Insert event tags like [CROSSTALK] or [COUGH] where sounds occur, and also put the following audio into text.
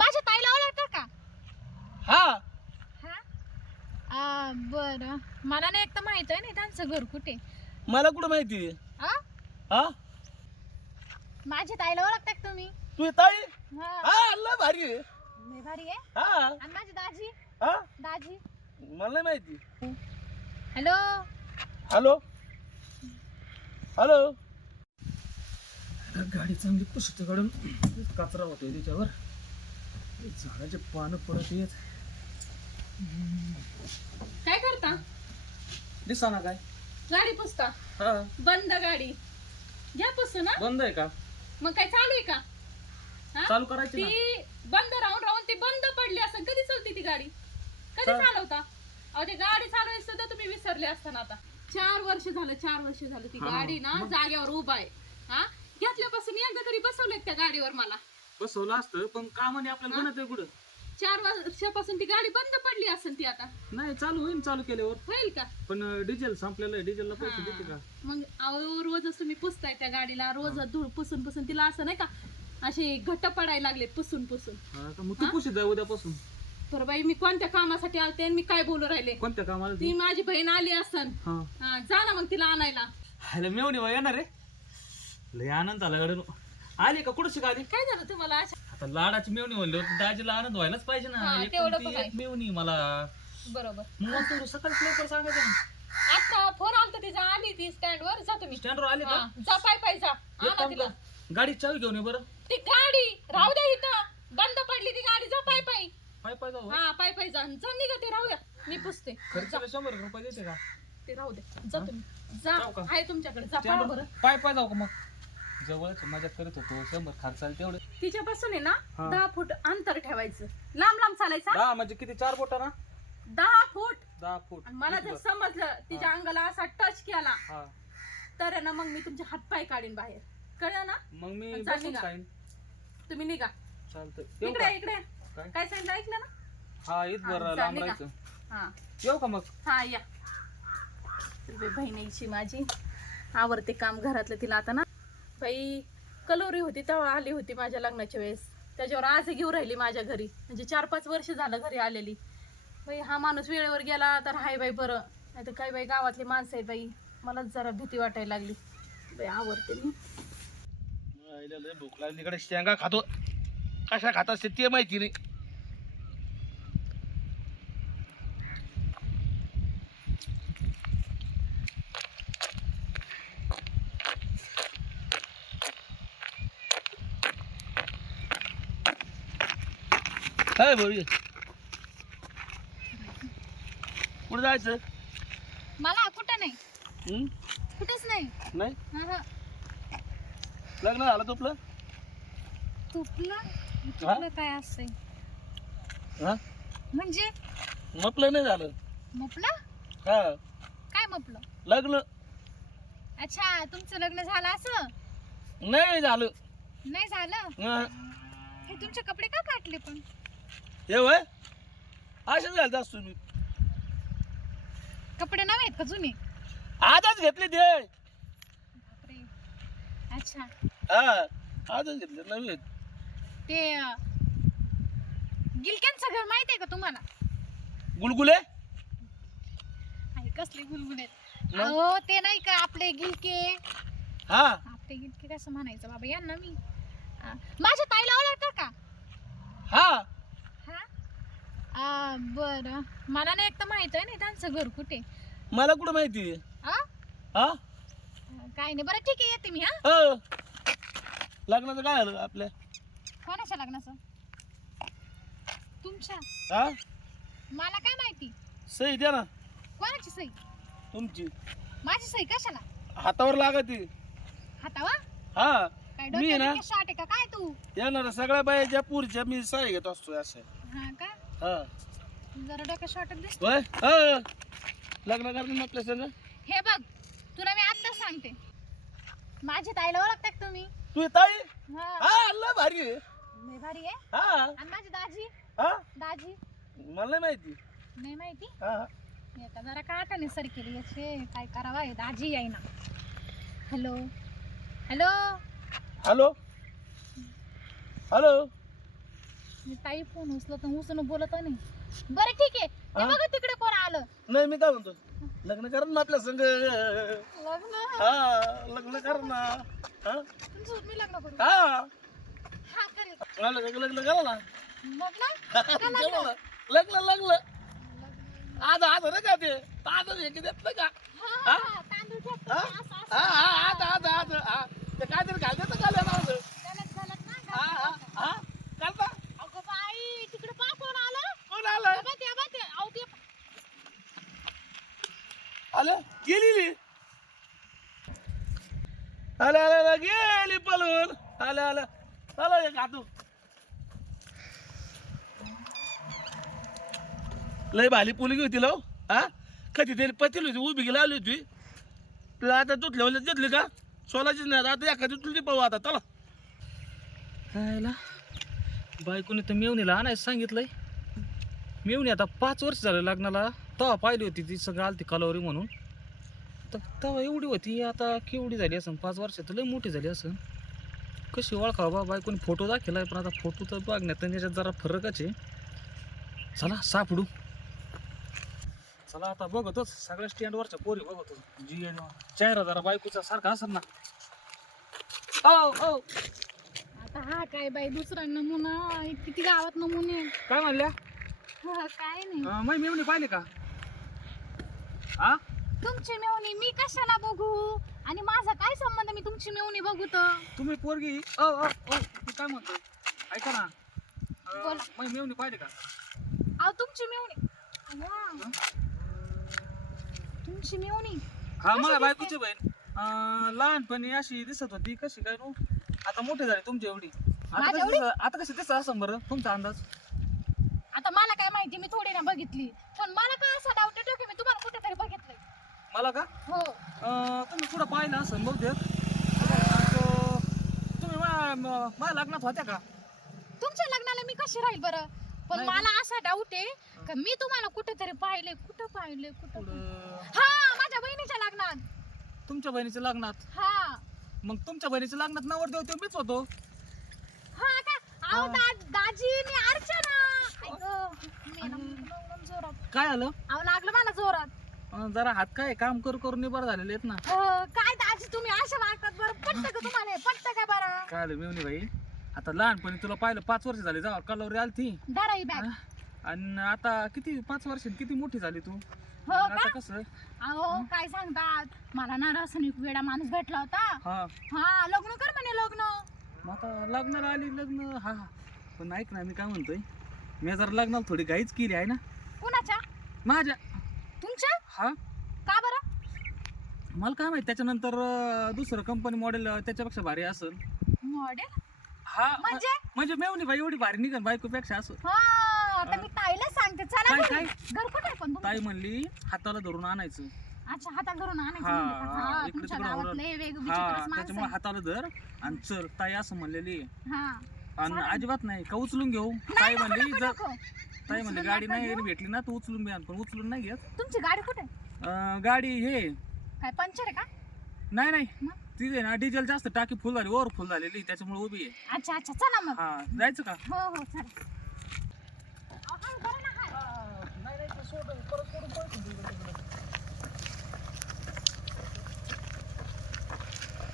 माझ्या ताईला ओळखता का? हा. हा? बरं. मला नाही एक तर माहीत आहे नाही त्यांचं घर कुठे? मला कुठं माहिती आ? हा? माझ्या ताईला ओळखता का तुम्ही? तू ताई? हा. हा अल्ला भारी आहे. लय भारी आहे? हा. आणि माझी दाजी? हा? दाजी? मला नाही माहिती. हॅलो? हॅलो? हॅलो? गाडी चांगली पुसते काढून कचरा होतोय त्याच्यावर. झाडाचे पानं पडत येत काय करता? दिसा ना काय? गाडी पुसता? हा. बंद गाडी. घ्या पुसू ना. बंद आहे का? मग काय चालू आहे का? हा? चालू करायची ती बंद राहून राहून ती बंद पडली असं कधी चालती ती गाडी? कधी चाल- चालवता? अहो ती गाडी चालवायची सुद्धा तुम्ही विसरले असताना आता. चार वर्ष झालं चार वर्ष झालं ती हा, गाडी ना मग? जागेवर उभा आहे. हा? घेतल्यापासून एकदा तरी बसवलेत त्या गाडीवर मला. बसवलं असतं पण कामाने आपल्याला? बनत आहे कुठं? चार वर्षापासून ती गाडी बंद पडली असेल ती आता. नाही चालू होईल चालू केल्यावर. होईल का? पण डिझेल संपलेलं आहे डिझेलला पैसे देते का? मग अहो रोजच तुम्ही पुसताय त्या गाडीला रोज धूळ पुसून पुसून तिला असं नाही का असे घट्ट पडायला लागले पुसून पुसून. हा का? मग तू हा? पुशी जा उद्यापासून. तर बाई मी कोणत्या कामासाठी आलते आणि मी काय बोलू राहिले? कोणत्या कामाला ती ती? माझी बहीण आली असन. हा. हा, जा ना मग तिला आणायला. हॅलो मेवणी बाई येणार रे लय आनंद झाला गाडी आली का? कुठं शिकाली? काय झालं तुम्हाला? आता लाडाची मेवणी म्हणली होती दाजीला आनंद व्हायलाच पाहिजे ना. एक तेवढं पण ती पण एक मेवणी मला. बरोबर. मग तू सकाळी लवकर सांगायचं ना. आता फोन आलता तिचा आली ती स्टँड वर. जा तुम्ही. स्टँडवर आली का? जा पाय पाय जा. एक आणा काम तिला. कर गाडी चावी घेऊन ये बरं. ती गाडी राहू द्या इथं. बंद पडली ती गाडी जा पाय पाय. पाय पाय जाऊ. हा पाय पाय जा. जा निघा ते राहू द्या. मी पुसते. खर्चाला शंभर एक रुपये देते का? ते राहू द्या. जा तुम्ही. जा. जाऊ का? आहे तुमच्याकडे. जा स्टँडवर बरं. पाय पाय जाऊ का मग? जवळच मजा करत होतो शंभर खर्चाला तेवढे. तिच्यापासून आहे ना हा. दहा फूट अंतर ठेवायचं. लांब लांब चालायचा दहा म्हणजे किती? चार बोटा ना दहा फूट. दहा फूट. आणि मला जर. समजलं तिच्या अंगाला असा टच केला हा. तर आहे ना मग मी तुमचे हातपाय काढीन बाहेर. कळलं ना? मग मी बसून. खाईन. तुम्ही निघा. चालतंय. येऊ इकडे का? इकडे. काय? काय सांगितलं ऐकलं ना? हा ईद हा, बरं चाल लांब. राहायचं. हा. येऊ का मग? हा या. बहिणीची माझी. आवडते काम घरातलं तिला आता ना. बाई कलोरी होती तेव्हा आली होती माझ्या लग्नाच्या वेळेस. त्याच्यावर आज घेऊ राहिली माझ्या घरी. म्हणजे चार पाच वर्ष झालं घरी आलेली. बाई हा माणूस वेळेवर गेला तर हाय बाई बरं. नाही तर काही बाई गावातली माणसं आहे बाई. मलाच जरा भीती वाटायला लागली. बाई आवडते मी. भूक लागली. इकडे शेंगा खातो. कशा खात असते ते माहिती नाही. काय बोल? कुठं जायचं? मला कुठं नाही. हं? कुठेच नाही. नाही. लग्न झालं तुपलं? तुपलं? तुपलं काय असतंय? हा? म्हणजे? मपलं नाही झालं. मपलं? हा. काय मपलं? लग्न. अच्छा तुमचं लग्न झालं असं? नाही झालं. नाही झालं? हा. हे तुमचे कपडे का काटले पण? हे वय? असं झालं असतो मी. कपडे नवे आहेत का जुने? आजच घेतले ते. बापरे. अच्छा. हा आजच घेतले नवीन ते गिलक्यांचं घर माहिती आहे का तुम्हाला? गुलगुले? आहे कसले गुलगुले? मग? अहो ते नाही का आपले गिलके? हा. आपले गिलके कसं म्हणायचं बाबा यांना मी अं, माझ्या ताईला ओळखता का? हा हा. आ, बरं. मला नाही एक तर माहीत आहे नाही त्यांचं घर कुठे? मला कुठं माहिती? आ? हा अं, काय नाही. बरं ठीक आहे. येते मी हा? हो. लग्नाचं काय झालं आपल्या? कोणाच्या लग्नाचं? तुमच्या? हा मला काय माहिती? सही द्या ना. कोणाची सही? तुमची. माझी सही कशाला? हातावर लागत. हातावा हा. काय मी ना डोक्यात शॉट आहे का? काय तू? येणार सगळ्या बायाच्या पुरच्या मी सही घेत असतो असं. हा का? जरा दिसतो हा. लग्न करणं आपल्या संग हे बघ तुला मी आत्ताच सांगते. माझी ताईला ओळखता का तुम्ही? तू ताई? हा. हा लय भारी आहे. लय भारी आहे? हा. आणि माझी दाजी? हा? दाजी? मला नाही माहिती. नाही माहिती? हा. मी आता जरा काटाने सर केली याचे? काय करावा हे? दाजी आहे ना हॅलो हॅलो हॅलो हॅलो मी ताई फोन उचलत नाही, उचलून बोलत नाही. बरं ठीक आहे ते हा? बघा तिकडे कोण आलं. नाही मी काय म्हणतो? लग्न कर ना आपल्या संग. लग्न? हा लग्न कर ना. हा? तुमचं मी लग्न करू हा. हा करेल. लग्न लग्न करा ना. लग्न. [LAUGHS] लग्न लग्न. आज आज रे का ते? आज हे की देत नाही का? हा, हा, तांदूळ ठेवतो. हा? असं, असं. हा हा आज आज आज. हा. ते काय तरी घाल देतं का लेणं आज गलत, गलत ना, हा गलत. हा. हा अगं बाई तिकडे पा कोण आलं? कोण आलं? बघा ते, बघा ते. अहो, ते आलं? गेली आलं आलं आलं गेली पळून आलं आलं. आलं एक हातू लय भाली पोलगी होती लव हा? कधी तरी पतील होती उभी गेली आली होती. तुला आता तुटल्या वेळेला घेतली का? सोलाचीच नाही आता एखादी तुटली पाहू आता चला. बायकोने तर मेवणीला आणायचं सांगितलंय. मेवणी आता पाच वर्ष झालं लग्नाला. तेव्हा पाहिली होती ती सगळं आलती कलावरी म्हणून. तर तेव्हा एवढी होती आता केवढी झाली असं? पाच वर्षात लय मोठी झाली असं. कशी ओळखावं बा बायकोने फोटो दाखवलाय पण आता फोटो तर बघण्यात त्याच्यात याच्यात जरा फरकच आहे. चला सापडू. चला आता बघतोच. सगळ्या स्टँडवरच्या पोरी बघतो जी चेहरा जरा बायकोचा सारखा असेल ना. ओ ओ आता हा काय बाई दुसरा नमुना किती गावात नमुने. आहेत. काय म्हणल्या? हा, काय नाही. अं, मेवणी पाहिले का? हा? तुमची मेवणी मी कशाला बघू? आणि माझा काय संबंध मी तुमची मेवणी बघू तर? तुम्ही पोरगी मी काय म्हणतो ऐका ना. बोला. मेवणी पाहिले का? अहो तुमची मेवणी. तुमची मेवणी. हा मला? बायकोची बहीण. अं, लहानपणी अशी दिसत होती. कशी काय नो आता मोठी झाली तुमची एवढी. आता माझ्या कशी एवढी? दिसत- आता कशी दिसत असं बरं? तुमचा अंदाज? आता मला काय माहिती मी थोडी ना बघितली. पण मला काय असा डाऊट येतो की मी तुम्हाला कुठेतरी बघितलंय. मला का? हो. अं, तुम्ही कुठं पाहिलं असं बहुतेक? अं, तुम्ही मा- म- माझ्या लग्नात होत्या का? तुमच्या लग्नाला मी कशी राहील बरं? पण नाही. मला असा डाऊट आहे का मी तुम्हाला कुठेतरी पाहिले कुठं पाहिले कुठं पुढं हा माझ्या बहिणीच्या लग्नात. तुमच्या बहिणीच्या लग्नात? हा. मग तुमच्या बहिणीच्या लग्नात नवरदेव तो मीच होतो. हा का अहो हा. दा- दाजी मी अर्चना ऐक, मी ना म्हणून जोरात. काय आलं? अहो लागलं मला जोरात. अं, जरा हात काय काम करू करू निबार झालेले आहेत ना. अं, काय दाजी तुम्ही अशा वागतात बरं? पटतं का तुम्हाला? पटतं का बरं? काय आलं मेवणी बाई? आता लहानपणी तुला पाहिलं पाच वर्ष झाले जाऊ कलवरी आली ती धरा ही बॅग आणि आता किती पाच वर्षांनी किती मोठी झाली तू? हो मग का? आता कसं? अहो काय सांगतात? मला ना रसनिक वेडा माणूस भेटला होता. हा. हा लग्न कर म्हणे लग्न. मग आता लग्नाला आली लग्न. हा हा. पण ऐक ना मी काय म्हणतोय? मी जरा लग्नाला थोडी घाईच केली आहे ना. कुणाच्या? माझ्या. तुमच्या? हा. का बरं? मला काय माहीत त्याच्यानंतर अं, दुसरं कंपनी मॉडेल त्याच्यापेक्षा भारी असेल. मॉडेल हा. म्हणजे? म्हणजे मेवणी बाई एवढी भारी निघन बायकोपेक्षा असं. हा. चला काय, घरी. घर कुठे आहे पण तुमचं? ताई म्हणली हाताला धरून आणायचं अच्छा हातात घरून आणायचं हा, म्हणजे का? हा, हा इकडे तुमच्या तिकडे गावात ओरड. लय वेग हा विचित्रच माणसं त्याच्यामुळे आहे. हाताला धर आणि चल ताई असं म्हणलेली हा आणि अजिबात नाही का उचलून घेऊ ताई नको, म्हणली नको, जर नको. ताई म्हणली उचलून गाडी नका नाही घेऊ. भेटली ना तू उचलून घ्या पण उचलून नाही घेत तुमची गाडी कुठे? अं, गाडी हे काय पंचर आहे का नाही नाही मग? तिथे ना डिझेल जास्त टाकी फुल झाली ओव्हर फुल झालेली त्याच्यामुळे उभी आहे अच्छा अच्छा चला मग हा जायचं का हो हो चला अहो, हा, बरं ना, हा.